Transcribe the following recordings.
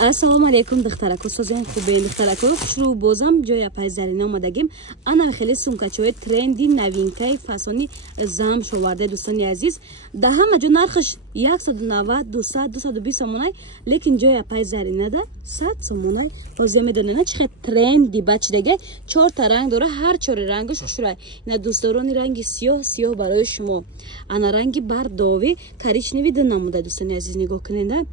Ассалому алейкум духтарако, созен хубен духтарако, хушру бозам ҷоя пайзарина омадагим. Ана хеле сумкачои тренди новинкаи фасони зам шоварда дӯстони азиз. Да ҳама ҷо нархаш 190, 200, 220 сомонай, лекин ҷоя пайзаринада 100 сомонай. Ҳозир медонена чӣ хел тренди бачдаге 4 та ранг дора, ҳар 4 рангаш хушрай. Ина дӯстдорони ранги сиёҳ барои шумо. Ана ранги бардови коричневи ду намуда дӯстони азиз нигоҳ куненда.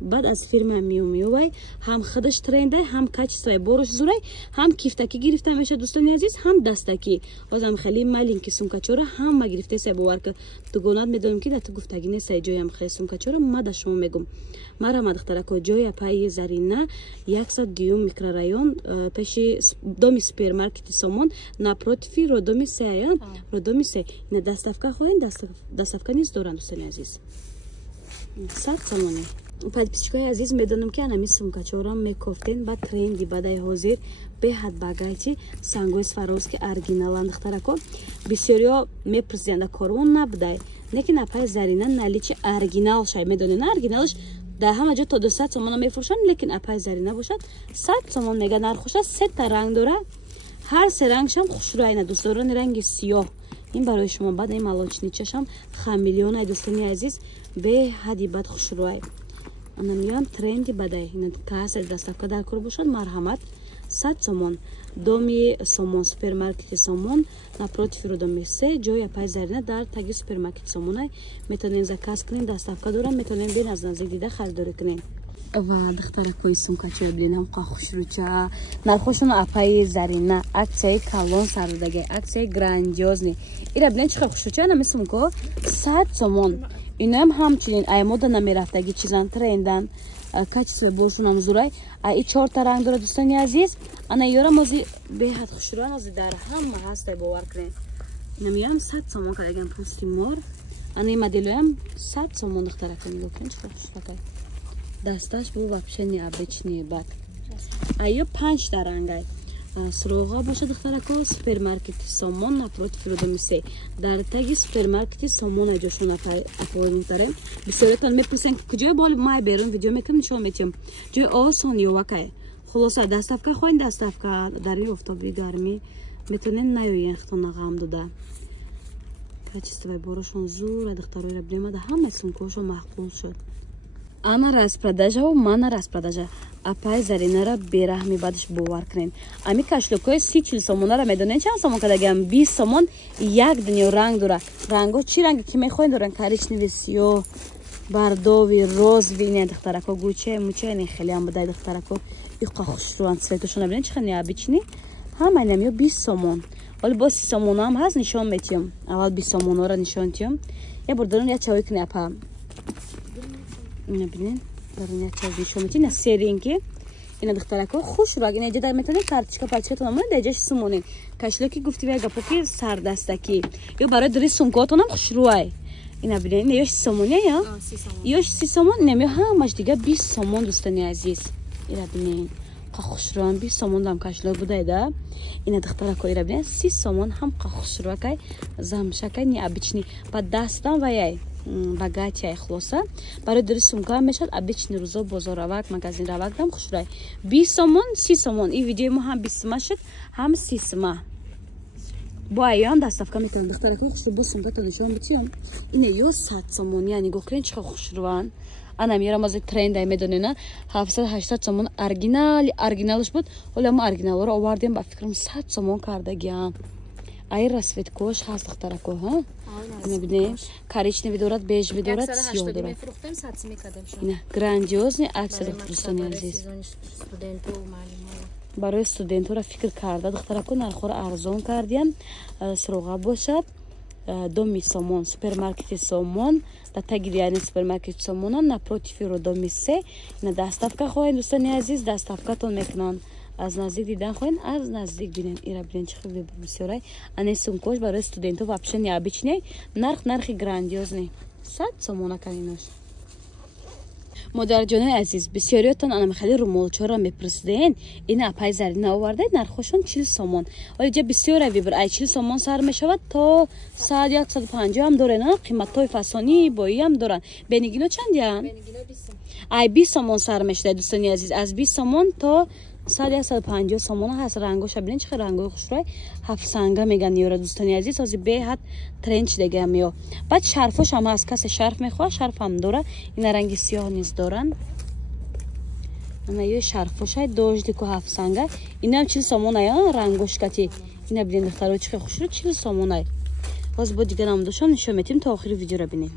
Баъд аз фирма миёмиёвай ҳам худаш трендай, ҳам качествои борош зурай, ҳам кифтакӣ гирифта меша дӯстони азиз, ҳам дастакӣ. Озам хеле маленки сумкачора ҳама гирифтесай боварка. Дугонат медонем ки да ту гуфтагӣ несай ҷоям хеле сумкачора, ма да шумо мегум. Марама духтарако ҷоя паи Зарина 100 дюйм микрорайон пеши доми супермаркети Сомон напротиви родоми Се. Родоми Се. Ина доставка хоҳен, доставка низ доранд дӯстони азиз. 100 сомоне. Подписчикои азиз медонам ки анами сумкачора мекофтен ба тренди бадай ҳозир беҳад багайти сангои сваровски оригиналан духтарако. Бисёриҳо мепурсианда корвон набудай. Лекин апай Зарина наличи оригинал шай медонена, оригиналш да ҳама ҷо то 200 сомона мефурӯшанд, лекин апай Зарина бошад 100 сомон мега нархошад. 3 та ранг дора, ҳар се рангшам хушрайна дӯстдорони ранги сиёҳ. Ин барои шумо бад ин молочничашам хамелеонай дӯстони азиз беҳади бад хушрӯай. Анамиям тренди бадай ина касса доставка дар кор бошад марҳамат 100 сомон. Доми Сомон супермаркети Сомон напротив родоми Се ҷоя пай Зарина дар таги супермаркети Сомонай метавонем заказ кунем, доставка дорам, метавонем бин аз наздик дида харидорӣ кунем. Ва духтаракои сумкача билинам қа хушрӯча нархошон апай Зарина аксияи калон сардаге аксияи грандиозни ира билин чӣ хел хушрӯча нами сумко 100 сомон. Инаам ҳамчунин ай мода намерафтаги чизан трендан качествои бошунам зурай ай 4 та ранг дора дӯстони азиз. Ана ёрам ози беҳад хушрӯан ози дар ҳама ҳастай бовар кунед. Инамиям 100 сомон кадагам пӯсти мор. Ана моделоям 100 сомон духтарака нигоҳ кунед чӣ хел хушрӯакай. Дасташ бу вообще необычный бак. Айё 5 та рангай. Суроға боша духтарако супермаркети Сомон напротив родоми Се. Дар таги супермаркети Сомон аҷошон апои муҳтарам. Бисёритон мепурсен ки куҷои боли май берун видео мекунам нишон метиҳам. Ҷои осон ёвакай. Хулоса доставка хоҳен доставка дар ин офтоби гармӣ метавонен наёен хитона ғам дода. Качествои борошон зура духтароира билемада ҳама сумкаошон маҳқул шуд. Ана распродажа ва мана распродажа. Апай Заринара бераҳми бадаш бовар кунен. Ами кашлукои 30-40 сомонара медонен чанд сомон кадагам 20 сомон як дунё ранг дора. Ранго чӣ ранге ки мехоҳен доран коричневи сиёҳ, бардови, розови ин духтарако гучаи мучаи ин хеле ам будай духтарако. Иқа хушрӯан цветошона билен чӣ хел необычни. Ҳама инам ё 20 сомон. Вале бо 30 сомона ҳам ҳаст нишон метиҳам. Аввал 20 сомонора нишон тиҳам. Я бор дарун я чавои куни апа. Ина билен дарун я чавои нишон метиҳам. Ина серинки. Ина духтарако хушрӯак. Ина ҷа дар метавонед карточка пачкатон амон даҷаш сумонен. Кашлоки гуфтивай гапоки сардастаки. Ё барои дури сумкаотонам хушрӯай. Ина билен ина ёш 30 сомон я? 30 сомон. Ина ё ҳамаш дига 20 сомон дӯстони азиз. Ира билен қа хушрӯан 20 сомон дам кашлок будай да. Ина духтарако ира билен 30 сомон ҳам қа хушрӯакай замшакай необычный. Ба дастам ваяй багатияй хулоса барои дури сумка мешад обычный рӯзо бозор равак магазин равак дам хушрӯай 20 сомон 30 сомон. Ин видеои мо ҳам 20 сома шуд ҳам 30 сома. Бо айён доставка мекунам духтарако хушрӯ бо сумката нишон битиҳам. Ина ё 100 сомон я нигоҳ кунед чӣ хел хушрӯан. Ана миёрам аз трендай медонена 700-800 сомон оригиналш буд. Ҳоло мо оригиналро овардем ба фикрам 100 сомон кардагиам. Ай расветкош ҳаст духтарако ҳа. Ина бинем коричневи дорад, бежеви дорад, сиёҳ дорад. Ина грандиозни аксия дӯстони азиз. Барои студентҳоро фикр карда духтарако нархҳоро арзон кардиам. Суроға бошад доми Сомон супермаркети Сомон да таги яъне супермаркети Сомонон напротиви родоми Се. Ина доставка хоҳен дӯстони азиз доставкатон мекунанд. Аз наздик дидан хоҳен аз наздик бинен. Ира билен чӣ хел бисёрай. Ане сумкош барои студентҳо вообще необычный. Нархи грандиозный. 100 сомона канинош. Модарҷонои азиз, бисёриётон анам хеле румолчора мепурсиден. Ина апай Зарина овардаед нархошон 40 сомон. Оли ҷа бисёрай вибр ай 40 сомон сар мешавад то 100-150 ҳам дорен. Қиматҳои фасони бои ҳам доран. Бенигино чанд ян? Бенигино 20 сомон. ай 20 сомон сар мешуд дӯстони азиз. Аз 20 сомон то 150 сомон ҳаст. Рангоша бинед чӣ рангои хушрӯй ҳафсанга меган ёра дӯстони азиз. ҳозир беҳад тренд шудага меё. Баъд шарфош ҳам ҳаст. касе шарф мехоҳад шарф ҳам дора. ина ранги сиёҳ низ доранд. ана ё шарфошай дожди ку ҳафсанга. ина ҳам 40 сомон ай рангошкати. ина бинед духтаро чӣ хушрӯ 40 сомон ай. ҳозир бо дигар намудошам нишон метим то охири видеоро бинем.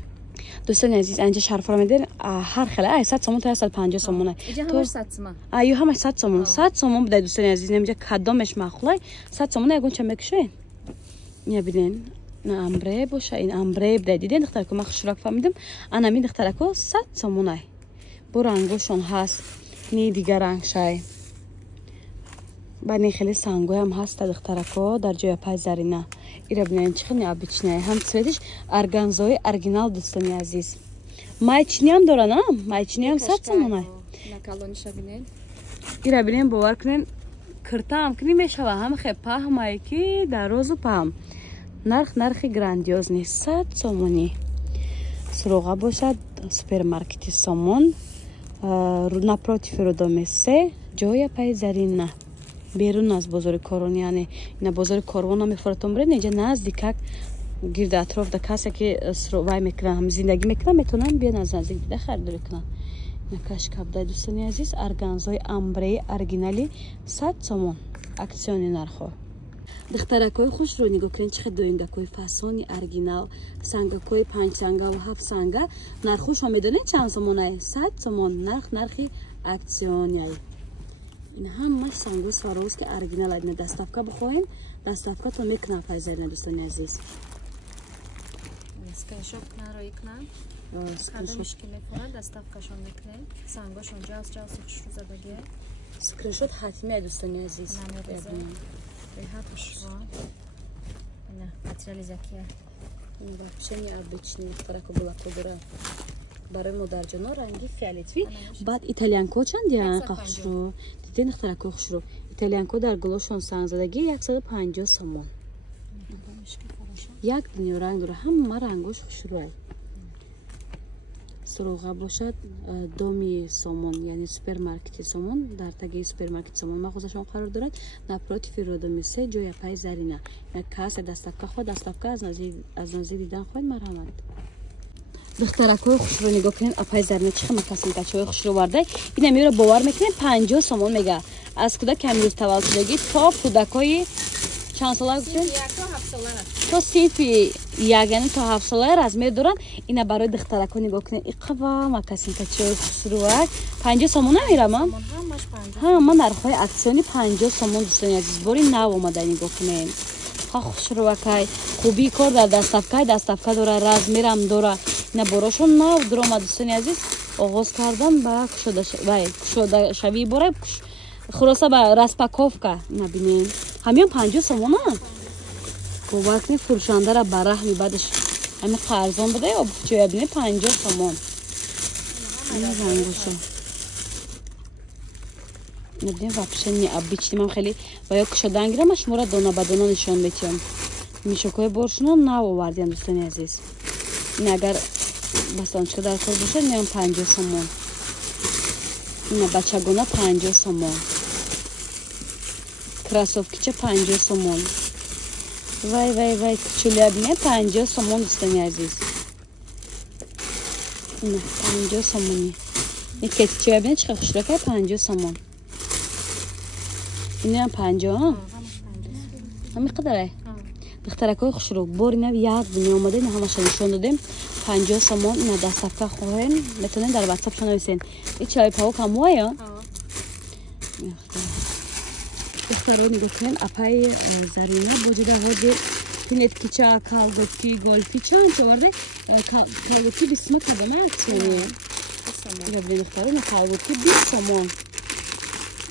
دوستان عزیز اینجا شرفا میدن هر خلا 100 سومون تا 150 سومونه تو 100 سومون ایو همش 100 سومون 100 سومون بده دوستان عزیز اینجا کدامش مخلای 100 سومون یگون چه میکشه یا ببینین نه امبره باشه این امبره بده دیدین دختر که من خشراک فهمیدم انا می دختر که 100 سومونه بو رنگشون هست نی دیگه رنگ شای بنی خیلی سنگوی هم هست دختر که در جای پای زرینه ایرا بینین چخنی آبیچنه هم سویدش ارگانزای اورجینال دوستانی عزیز مایچنی هم دارن هم مایچنی هم 100 سومونه نکالونیشا بینین ایرا بینین باور کنین کرتا هم کنی میشوه هم خیلی پاهم که در روزو پاهم نرخی گراندیوز نیست 100 سومونی سروغا باشد سوپرمارکتی سومون напротив роддоми 3 جای پای زرینه بیرون از بازار کارونیانه اینا بازار کاروان هم میفرتون برن اینجا نزدیک گرد اطراف ده کسی که سروای میکنن هم زندگی میکنن میتونن بیان از نزدیک ده خرید کنن اینا کاشکاب ده دوستانی عزیز ارگانزای امبره اورجینالی 100 سومون اکسیونی نرخو دخترکای خوش رو نگاه کنین چقدر دوینگکای فسانی اورجینال سنگکای 5 سنگا و 7 سنگا نرخوش هم میدونین چند سومونه 100 سومون نرخی اکسیونی این همه سنگو سواروس که اورجینال ادنه دستافکا بخوایم دستافکا تو میکنم فایزرین دوستان عزیز اسکرینشات کنن رو کنن هر مشکل میکنن دستافکاشون میکنن سنگاشون جاز خوش رو زدگیه اسکرینشات حتمیه دوستان عزیز نمی‌ریزه ریحت خوش رو نه ماتریال زکیه این بچه‌نی آبیچنی فرق بلاکو داره برای مادرجانا رنگی فیالتوی بعد ایتالیانکو چند دیان قخش رو دیدین اختراکو خوش رو ایتالیانکو در گلوشون سنگ زدگی 150 سومون یک دنیا رنگ داره همه رنگاش خوش روی سروغا باشد دومی سومون یعنی سوپرمارکتی سومون در تگی سوپرمارکت سومون مخصوصشون قرار دارد نپروتیف رودمی 3 جای پای زرینه یک کاس دستافکا خود دستافکا از نزدیک دیدن خود مرحمت دخترکای خوش رو نگاه کنین اپای زرینه چه مکاسم کچای خوش رو ورده این میره باور میکنین 50 سومون میگه از کودک کمی روز تولدگی تا کودکای چند ساله گفتین تو سیفی یعنی تا 7 ساله رزمه دارن اینا برای دخترکا نگاه کنین اقوا مکاسم کچای خوش رو ورد 50 سومون نمیره من ها من نرخای اکسیونی 50 سومون دوستانی عزیز باری نو اومده نگاه کنین خوش رو وکای خوبی کار در دستافکا داره رزمیرم داره نه براشون نو درآمد دوستانی عزیز آغاز کردم با کشوده شوی باره خلاصه با راسپاکوفکا نبینین همین 50 سومونه باور کنید فروشنده را براه می بعدش همین قرضان بده یا چه ببینید 50 سومون این رنگوشو نبینیم واپشه نی آبیچنیم هم خیلی باید کشوده انگیرم اش مورد دونه با دونه نشان میتیم میشکای برشون نو آوردیم دوستانی عزیز این اگر بستانچه در کار باشه میام 50 سومون این بچگونه 50 سومون کراسوفکیچه 50 سومون وای کچولی بینه 50 سومون دوستانی عزیز این 50 سومونی این کتیچه بینه چه خوش رکه 50 سومون این هم 50 همین قدره دخترکای خوش رو باری نو یک دنیا اومده نه همش نشون دادیم 50 سومون اینا دستافکا خواهیم میتونین در واتساپ شما نویسین این چای پاوک هم وایه دخترها نگاه کنین اپای زرینه بوجوده هازی پینت کیچا کالگوتی گلفی چند چه ورده کالگوتی 20 کدامه اکسیونی اینا بینید دخترها نه کالگوتی 20 سومون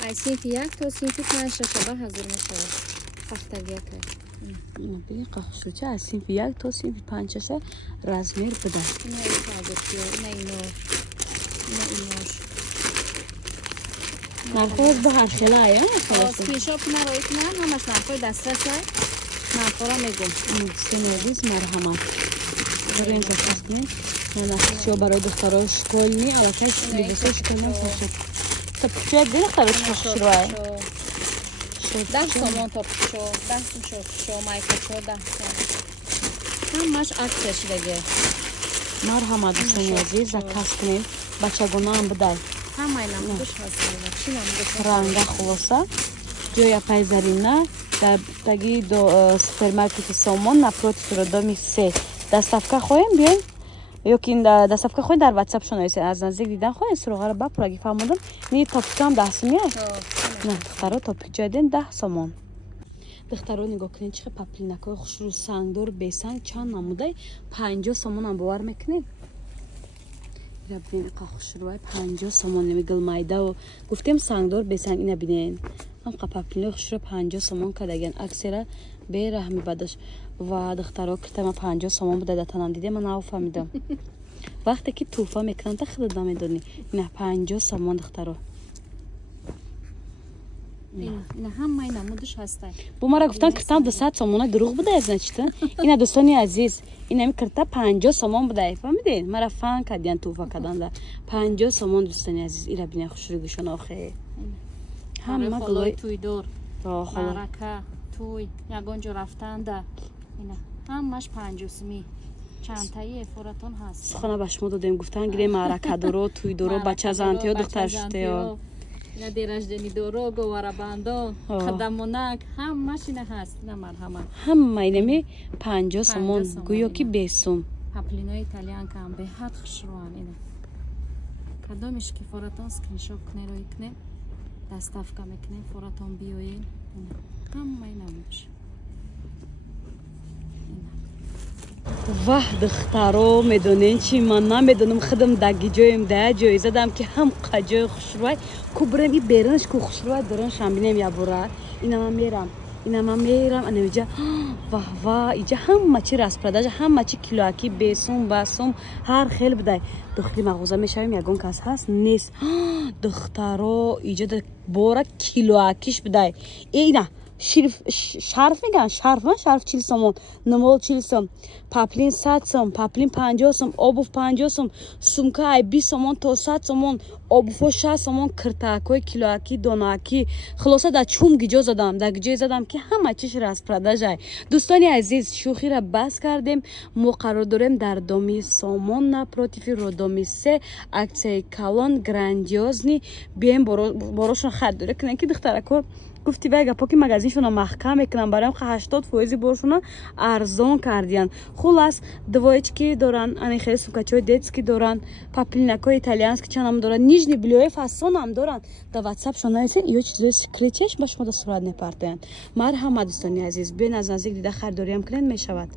ای سینف یک تا سینف 5 شبه حضور میشه فختگیه که ببین قاخشوچه از سینف 1 تا سینف 5 رزمیر بده نه این کالگوتی نه اینوش نرخوز به هر خلاه یا اسکرینشات کنه روی کنن همش نرخوی دسترسه نرخو را میگم سنویز مرحمت بریم بخواستیم من اشیا برای دخترها شکلی علاقه لیباسای شکل من ساشد تا پچه دیگه دخترها چه شروعه 10 سومون تا پشو 10 شو مایکا چو 10 همش عکسش دیگه مرحمت دوستان عزیز заказ کنیم بچگونا هم بدای همه اینم دوش هست چی نمیگه رنگ خلاصه جای پایزرینه در تاگی до супермаркети Salmon напротив роддома 3 доставка хоем биен ёки доставка хоем дар WhatsApp шунависе аз наздик дидан хоем суроғаро бапураги фаҳмодам ни топикам 10 сомия на духтаро топик ҷойден 10 сомон духтаро нигоҳ кунед чихе паплинакои хушрӯ сангдор бесанг чанд намудай 50 сомонам бовар мекунед ира бинен иқа хушрӯай 50 сомон мегилмайда гуфтем сангдор бесанг ина бинен ҳамқа паплинои хушрӯ 50 сомон кадаган аксера бераҳми бадаш ва духтаро киртама 50 сомон буда датанам диде ман нафаҳмидам вақте ки туҳфа мекунам та худат намедонӣ ина 50 сомон духтаро ина ҳамаи намудиш ҳастай бо мара гуфтан киртам 200 сомона дурӯғ буда значита ина дӯстони азиз инами кирта 50 сомон буда фаҳмидед мара фан кардиян туҳфа карданда 50 сомон дӯстони азиз ира бинай хушрӯгишон охе ҳама голои туйдор маърака туй ягон ҷо рафтанда ина ҳамаш 50 чандтаи эфоратон ҳаст сухана ба шумо додем гуфтан гирем маъракадоро туйдоро бачазантиё духтаршутеё ина деражденидоро говорабандон қадамонак ҳамаш ина ҳаст ина марҳама ҳама инами 50 сомон гӯё ки бесум паплинои итальянкаам беҳад хушрӯан ина кадомиш ки форатон скриншот кунеро икнем доставка мекунем форатон биёен ҳамаи намуш ваҳ духтаро медонен чи ман намедонам худам даги ҷоем да ҷои задам ки ҳамқа ҷои хушрӯай ку бурем и берунаш ку хушрӯай дораншам бинем ябора инаман мерам анавиҷа ваҳ иҷа ҳама чи распродажа ҳама чи килоаки бесум басум ҳар хел будай дохили мағоза мешавем ягон кас ҳаст нест духтаро иҷа бора килоакиш будай ина шарф меган шарф 40 сомон номол 40 сом паплин 100 сом паплин 50 сом обув 50 сом сумка ай 20 сомон то 100 сомон обувҳо 60 сомон киртаакҳои килоаки донааки хулоса дар чум гиҷо задам дар гиҷое задам ки ҳама чиш распродажай дӯстони азиз шӯхиро бас кардем мо қарор дорем дар доми Salmon напротив роддоми 3 аксияи калон грандиозни бием борошон харидорӣ кунем ки духтарако гуфти вай гапо ки магазиншона маҳкам мекунам бароям 80% боршона арзон кардиян хулас двоечки доран ани хеле сумкачои детски доран паплинакои итальянски чанам доран нижни бельёи фасонам доран да WhatsApp шона нависен ё чизои секретияш ба шумо да сурат мепартоянд марҳамат дӯстони азиз биён аз наздик дида харидориам кунед мешавад